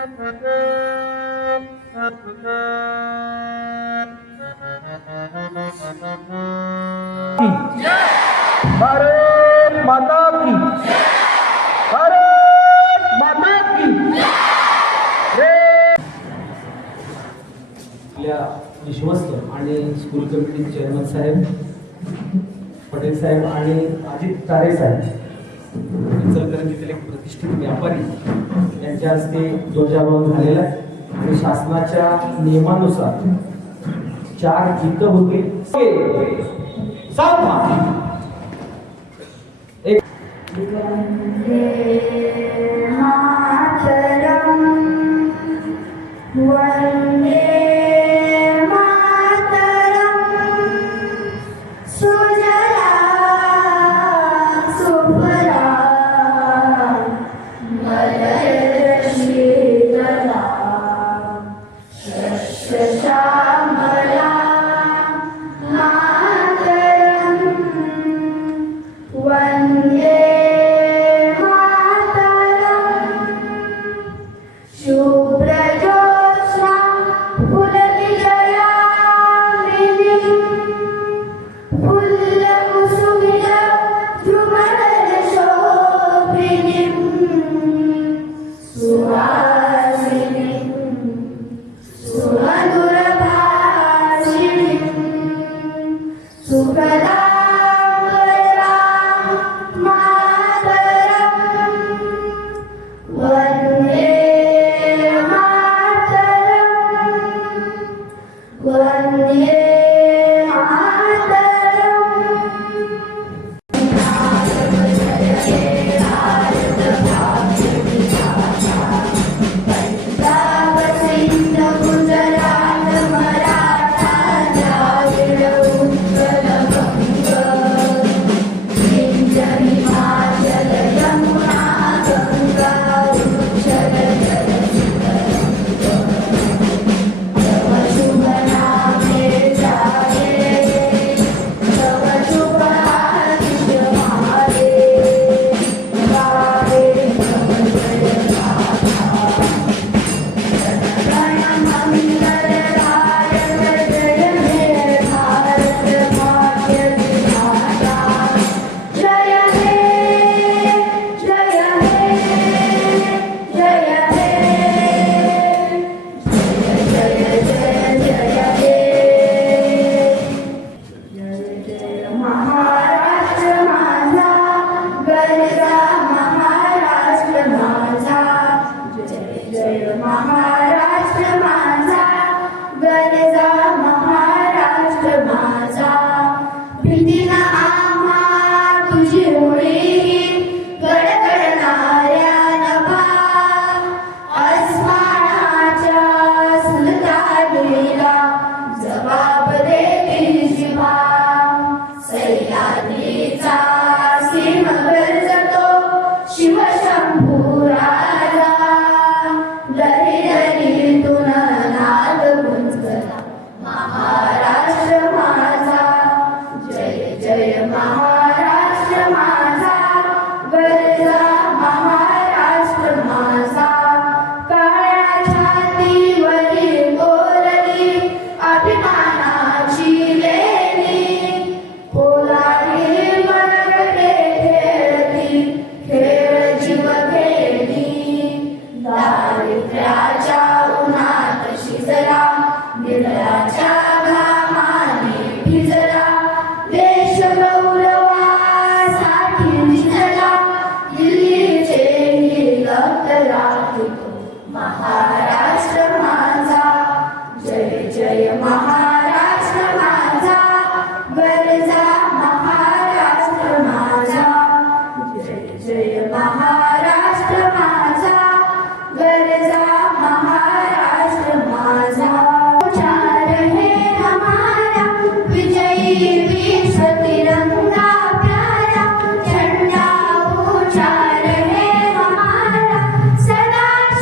भारत माता की, भारत माता की। आपल्या विश्वस्त आणि स्कूल कमिटी चेअरमन साहेब, पटेल साहेब आणि अजित तारे साहेब, इचलकरंजीतील एक प्रतिष्ठित व्यापारी यांच्या हस्ते ध्वजारोहण झालेलं आहे आणि शासनाच्या नियमानुसार 4 गीत होते। सदा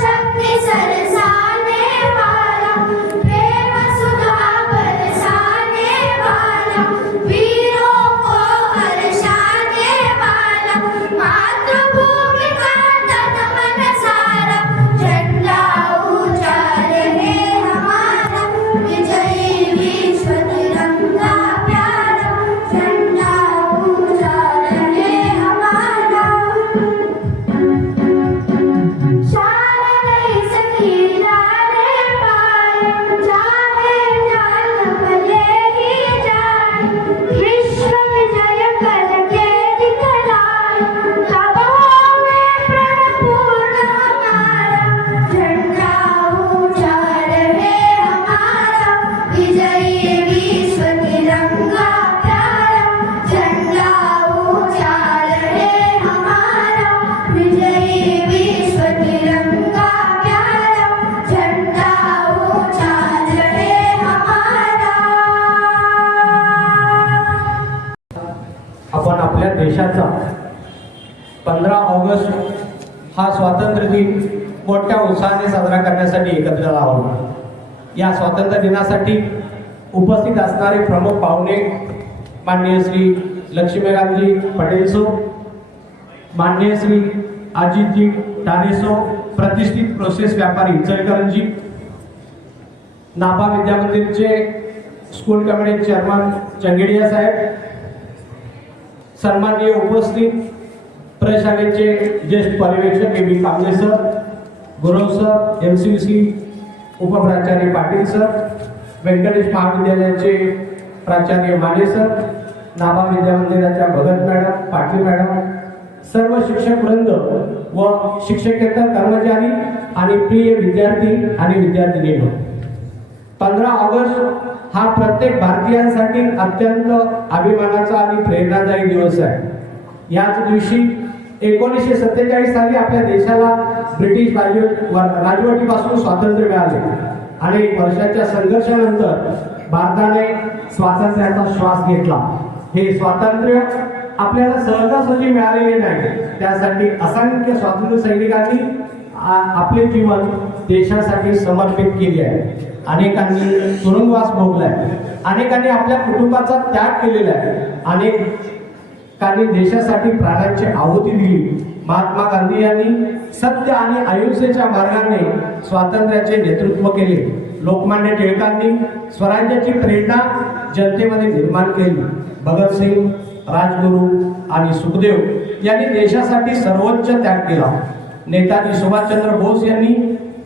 शक्ति सरस्वती मोठ्या उत्साहाने साजरा करण्यासाठी एकत्र आहोत. या स्वातंत्र्य दिनासाठी उपस्थित असणारे प्रमुख पाहुणे माननीय श्री लक्ष्मीकांतजी पटेल सो, माननीय श्री अजितजी टारे सो, प्रतिष्ठित प्रोसेस व्यापारी इचलकरंजी, नाभा विद्या मंदिरचे स्कूल कमिटी चेअरमन चंगेडिया साहेब, सन्माननीय उपस्थित प्रशालेचे ज्येष्ठ पर्यवेक्षक A B Kamble sir, Gurav sir, MCC उपप्राचार्य पाटील सर, व्यंकटेश महाविद्यालयाचे प्राचार्य माने सर, नाभा विद्या मंदिराच्या भगत मॅडम, पाटील मॅडम, सर्व शिक्षक वृंद व शिक्षकेतर कर्मचारी आणि प्रिय विद्यार्थी आणि विद्यार्थिनींनो, 15 ऑगस्ट हा प्रत्येक भारतीयांसाठी अत्यंत अभिमानाचा आणि प्रेरणादायी दिवस आहे. याच दिवशी 1947 साली आपल्या देशाला ब्रिटिश राजवटीपासून स्वातंत्र्य मिळाले. अनेक वर्षाच्या संघर्षानंतर भारताने स्वातंत्र्याचा श्वास घेतला. हे स्वातंत्र्य आपल्याला सहजासहजी मिळालेले नाही. त्यासाठी असंख्य स्वातंत्र्य सैनिकांनी आपले जीवन देशासाठी समर्पित केले आहे. अनेकांनी तुरुंगवास भोगलाय, अनेकांनी आपल्या कुटुंबाचा त्याग केलेला आहे, अनेकांनी देशासाठी प्राणांची आहुती दिली. महात्मा गांधी यांनी सत्य आणि अहिंसेच्या मार्गाने स्वातंत्र्याचे नेतृत्व केले. लोकमान्य टिळकांनी स्वराज्याची प्रेरणा जनतेमध्ये निर्माण केली. भगतसिंग, राजगुरू आणि सुखदेव यांनी देशासाठी सर्वोच्च त्याग केला. नेताजी सुभाषचंद्र बोस यांनी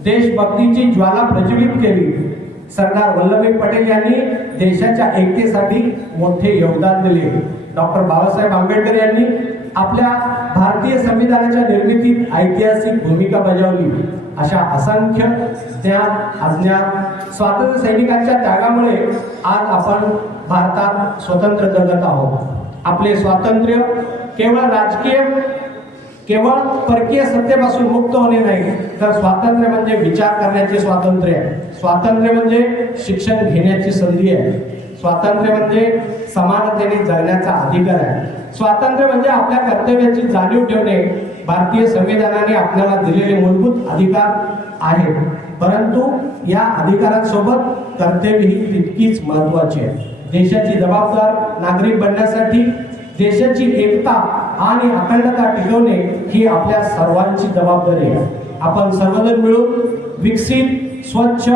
देशभक्तीची ज्वाला प्रज्वलित केली. सरदार वल्लभभाई पटेल यांनी देशाच्या एकतेसाठी मोठे योगदान दिले. डॉक्टर बाबासाहेब आंबेडकर यांनी आपल्या भारतीय संविधानाच्या निर्मितीत ऐतिहासिक भूमिका बजावली. अशा असंख्य ज्ञान अज्ञान स्वातंत्र्य सैनिकांच्या त्यागामुळे आज आपण भारतात स्वतंत्र जगत आहोत. आपले स्वातंत्र्य केवळ परकीय सत्तेपासून मुक्त होणे नाही, तर स्वातंत्र्य म्हणजे विचार करण्याचे स्वातंत्र्य आहे. स्वातंत्र्य म्हणजे शिक्षण घेण्याची संधी आहे. स्वातंत्र्य म्हणजे समानतेने जगण्याचा अधिकार आहे. स्वातंत्र्य म्हणजे आपल्या कर्तव्याची जाणीव ठेवणे. भारतीय संविधानाने आपल्याला दिलेले मूलभूत अधिकार आहेत, परंतु या अधिकारांसोबत कर्तव्यही तितकीच महत्त्वाची आहे. देशाची जबाबदार नागरिक बनण्यासाठी देशाची एकता आणि अखंडता टिकवणे ही आपल्या सर्वांची जबाबदारी आहे. आपण सर्वजण मिळून विकसित, स्वच्छ,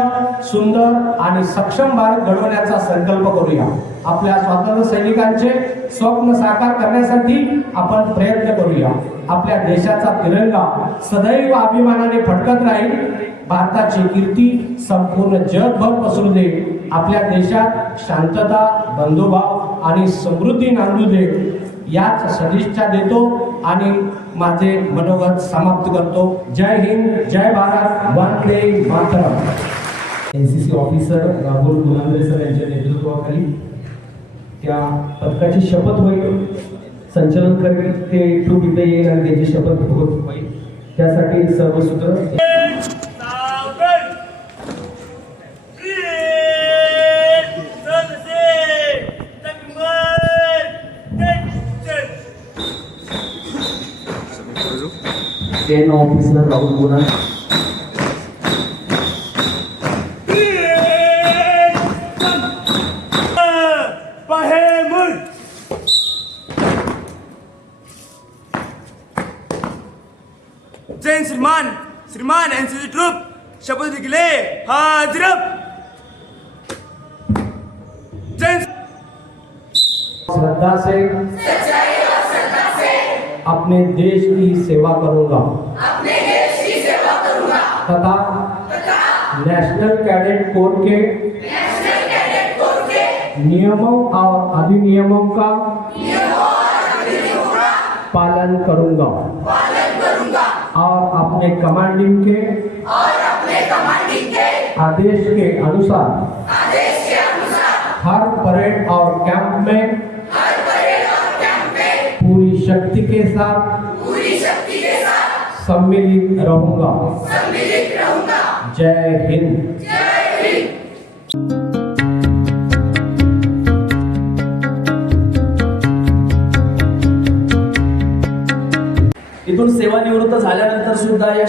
सुंदर आणि सक्षम भारत घडवण्याचा संकल्प करूया. आपल्या स्वातंत्र्य सैनिकांचे स्वप्न साकार करण्यासाठी आपण प्रयत्न करूया. आपल्या देशाचा तिरंगा सदैव अभिमानाने फडकत राहील. भारताची कीर्ती संपूर्ण जगभर पसरू दे. आपल्या देशात शांतता, बंधुभाव आणि समृद्धी नांदू दे. याच सदिच्छा देतो आणि माझे मनोगत समाप्त करतो. जय हिंद, जय भारत, वंदे मातरम. NCC officer Rahul Gulandre sir यांच्या नेतृत्वाखाली त्या पथकाची शपथ होईल. संचलन करेल ते ट्रूप इथे येईल आणि त्यांची शपथ होईल. त्यासाठी सर्व सूत्र टेन ऑफिसर राहुल गुना, जैन श्रीमान NCC ट्रूप शपथ के लिए हाजिर. जैन श्रद्धा से अपने देश की सेवा करूंगा तथा नेशनल कैडेट कोर के नियमों और अधिनियमों का पालन करूंगा और अपने कमांडिंग के आदेश के अनुसार हर परेड और कैंप में पूरी शक्ति के साथ सम्मिलित रहूंगा. जय हिंद. इथून सेवानिवृत्त झाल्यानंतर सुद्धा या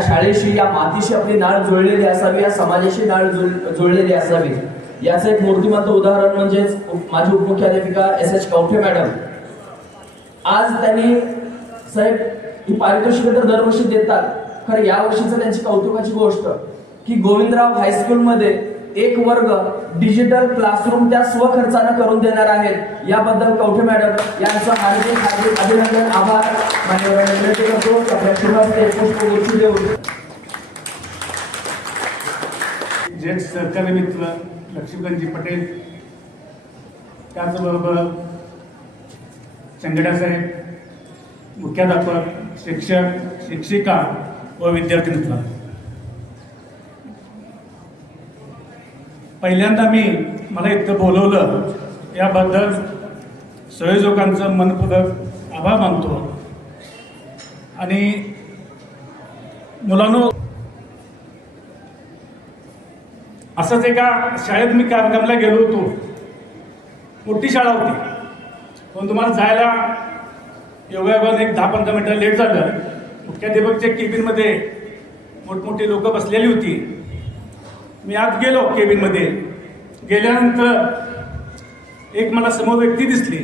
शाळेशी, या मातीशी आपली नाळ जुळलेली असावी, या समाजाशी नाळ जुळलेली असावी. याचं एक मूर्तिमंत उदाहरण म्हणजेच माझी उपमुख्याध्यापिका S.H. कवठे मॅडम. आज त्यांनी साहेब ही पारितोषिकं तर दरवर्षी देतात, खरं या वर्षीचं त्यांची कौतुकाची गोष्ट की गोविंदराव हायस्कूलमध्ये एक वर्ग डिजिटल क्लासरूम त्या स्वखर्चानं करून देणार आहेत. याबद्दल कवठे मॅडम यांचं हार्दिक हार्दिक अभिनंदन, आभार मान्यवर विनंती करतो. आपल्या शुभास्ते पुष्पगुच्छ देऊन ज्येष्ठ सहकारी मित्र लक्ष्मीकांतजी पटेल, त्याचबरोबर चंगडा साहेब, मुख्याध्यापक, शिक्षक, शिक्षिका व विद्यार्थी मित्र, पहिल्यांदा मला इथं बोलवलं याबद्दल संयोजकांचं मनपूर्वक आभार मानतो. आणि मुलांनो, असंच एका शाळेत मी कार्यक्रमाला गेलो होतो. मोठी शाळा होती, पण तुम्हाला जायला योगायोगाने एक 10-15 मिनिटं लेट झालं. मुख्याध्यापकच्या केबिनमध्ये मोठमोठी लोक बसलेली होती. मी आत गेलो. केबिनमध्ये गेल्यानंतर एक मला समोर व्यक्ती दिसली.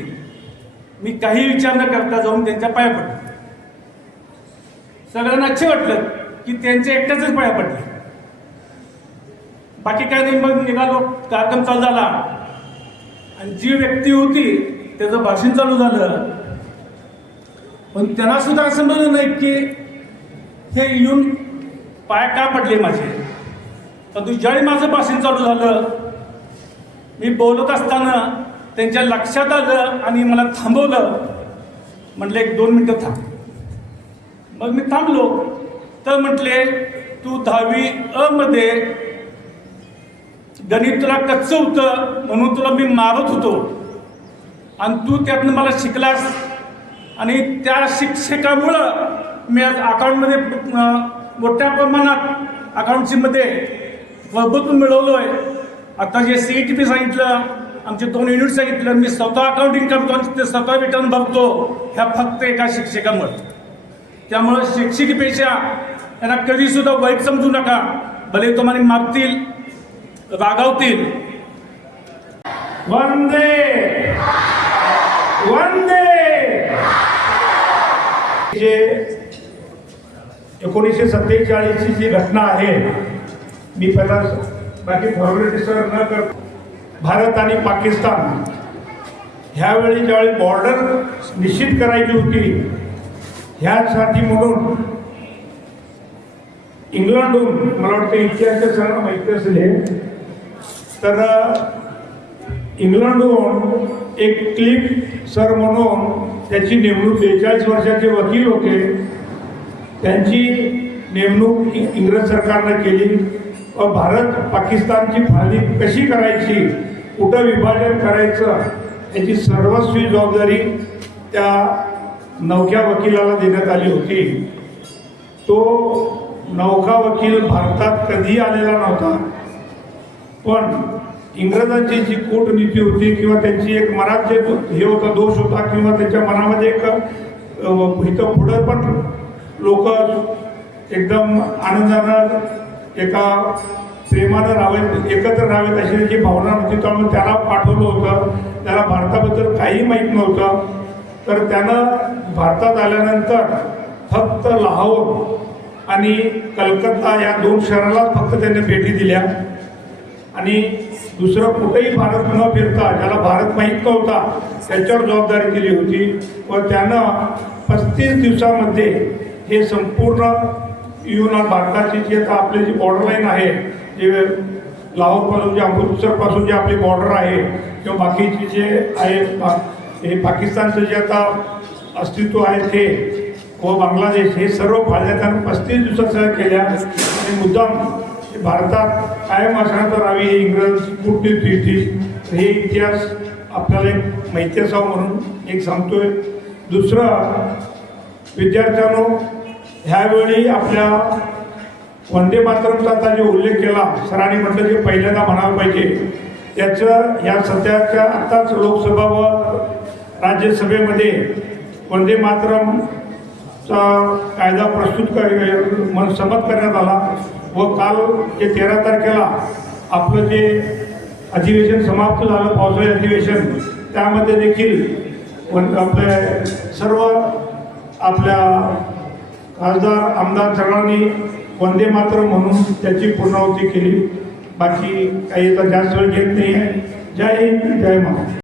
मी काही विचार न करता जाऊन त्यांच्या पाया पडलो. सगळ्यांना अच्छे वाटलं की त्यांच्या एकट्याच पाया पडले. बाकी काय नाही. मग निघालो. कार्यक्रम चालू झाला आणि जी व्यक्ती होती त्याचं भाषण चालू झालं, पण त्यांना सुद्धा असं समजलं नाही की हे येऊन पाय का पडले माझे. परंतु ज्यावेळी माझं भाषण चालू झालं, मी बोलत असताना त्यांच्या लक्षात आलं आणि मला थांबवलं. म्हटलं 1-2 मिनिटं थांब. मग मी थांबलो. तर म्हटले, तू 10वी अ मध्ये गणित तुला कच्चं होतं म्हणून तुला मी मारत होतो आणि तू त्यातनं मला शिकलास आणि त्या शिक्षकामुळं मी आज अकाउंटमध्ये मोठ्या प्रमाणात अकाउंटशीमध्ये प्रभुत्व मिळवलोय. आता जे CET सांगितलं, आमचे 2 युनिट सांगितलं, मी स्वतः अकाउंटिंग करतो आणि ते स्वतः रिटर्न भरतो, ह्या फक्त एका शिक्षकामुळे. त्यामुळं शिक्षिकेपेक्षा यांना कधी सुद्धा वाईट समजू नका. भले तुम्हाला मारतील, रागावतील. वंदे वंदे. जे 1947ची जी घटना आहे, मी पहिला बाकी फॉर्मॅलिटी सर न कर, भारत आणि पाकिस्तान ह्यावेळी ज्यावेळी बॉर्डर निश्चित करायची होती, ह्यासाठी म्हणून इंग्लंडहून, मला वाटतं इतिहास सगळं माहिती असेल, तर इंग्लंडहून एक क्लिप सर म्हणून त्याची नेमणूक 42 वर्षाचे वकील होते, त्यांची नेमणूक इंग्रज सरकारनं केली व भारत पाकिस्तानची फाळणी कशी करायची, कुठं विभाजन करायचं याची सर्वस्वी जबाबदारी त्या नौका वकिलाला देण्यात आली होती. तो नौका वकील भारतात कधी आलेला नव्हता, पण इंग्रजांची जी कूटनीती होती किंवा त्यांची एक मनात जे हे होता, दोष होता, किंवा त्यांच्या मनामध्ये एक इथं पुढं पण लोक एकदम आनंदानं एका प्रेमानं राहावेत, एकत्र राहावेत अशी त्याची भावना होती. त्यामुळे त्याला पाठवलं होतं. त्याला भारताबद्दल काही माहीत नव्हतं. तर त्यानं भारतात आल्यानंतर फक्त लाहोर आणि कलकत्ता या 2 शहरालाच फक्त त्यांनी भेटी दिल्या आणि दुसरं कुठेही भारत न फिरता, ज्याला भारत माहीत नव्हता त्याच्यावर जबाबदारी दिली होती. व त्यानं 35 दिवसामध्ये हे संपूर्ण येऊन भारताची जी आता आपली जी बॉर्डर लाईन आहे, जे लाहोरपासून जे अमृतसरपासून जे आपली बॉर्डर आहे किंवा बाकीची जे आहे हे पाकिस्तानचं जे आता अस्तित्व आहे ते व बांगलादेश, हे सर्व फाळल्या त्यानं 35 दिवसात सगळ्या केल्या. आणि मुद्दाम भारतात कायम असण्यात राहावी ही इंग्रज कूटनीती होती. हे इतिहास आपल्याला एक माहिती असावं म्हणून एक सांगतोय. दुसरं, विद्यार्थ्यांनो, ह्यावेळी आपल्या वंदे मातरमचा आता जे उल्लेख केला सरांनी म्हटलं की पहिल्यांदा म्हणावं पाहिजे, त्याचं या सध्याच्या आत्ताच लोकसभा व राज्यसभेमध्ये वंदे मातरम कायदा संमत करण्यात आला व काल जे 13 तारखेला आपलं जे अधिवेशन समाप्त झालं, पावसाळी अधिवेशन, त्यामध्ये देखील आपले सर्व आपल्या खासदार आमदार सर्वांनी वंदे मातरम म्हणून त्याची पूर्णाहुती केली. बाकी काही आता जास्त वेळ घेत नाही आहे. जय हिंद, जय महाराष्ट्र.